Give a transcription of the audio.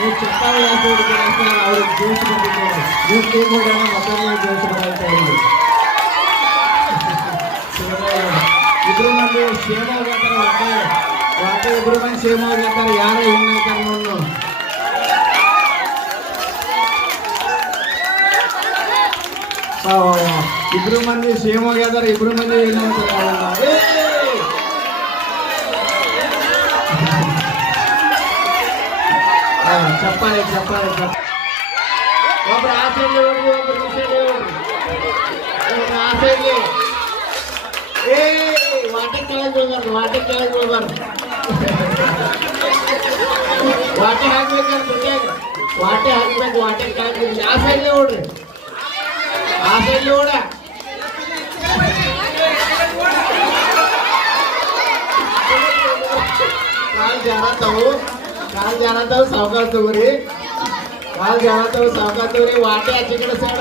ನೀವು ಚಪ್ಪಾಳೆ ಯಾಕೆ ಹೊಡಿತೀರ ಅಂತ ಅವ್ರಿಗೆ ಜೋಶ್ ಬಂದಿದ್ದಾರೆ. ನೀವು ಕೇಕ್ ಹೊಡೆಯೋಣ ಮತ್ತೊಂದು ಜೋಶ್ ಬರಲ್ತಾ ಇರೋದು. ಇಬ್ರು ಮಂದಿ ಸೇಮ್ ಹೋಗ್ತಾರೆ ಹೊಟ್ಟೆ ಹೊಟ್ಟೆ ಇಬ್ರು ಮಂದಿ ಸೇಮ್ ಹೋಗ್ತಾರೆ. ಯಾರು ಹೆಣ್ಣಾಯ್ತಾರೆ ನೋಡು. ಇಬ್ರು ಮಂದಿ ಸೇಮ್ ಹೋಗ್ಯಾದಾರ. ಇಬ್ರು ಮಂದಿ ಏನಂತಾರೆ ಚಪ್ಪಾಳೆ ಚಪ್ಪಾಳೆ ಚಪ್ಪಾಳೆ. ಒಬ್ರು ಆ ಸೈಡ್ಲಿ ಹೋಗ್ರಿ, ಒಬ್ರು ಈ ಸೈಡ್ಲಿ ಹೋಗ್ರಿ. ಒಬ್ರು ಆ ಸೈಡ್ಲಿ ವಾಟೆ ಕೆಳಗೆ ಹೋಗ್ಬಾರ್ದು, ವಾಟೆ ಕೆಳಗೆ ಹೋಗ್ಬಾರ್ದು. ವಾಟೆ ಹಾಕ್ಬೇಕಂತ ವಾಟೆ ಹಾಕ್ಬೇಕು, ವಾಟೆ ಕೆಳಗೆ. ಆ ಸೈಡ್ಲಿ ನೋಡ್ರಿ, ಆ ಸೈಡ್ಲಿ ಓಡ. ಕಾಲ್ ಜಾರತಾವು ಸಾವುಕಾರ ತಗೋರಿ. ಕಾಲ್ ಜಾರತಾವು ಸಾವುಕಾರ ತಗೋರಿ. ವಾಟೆ ಆಚೆ ಕಡೆ ಸೈಡ್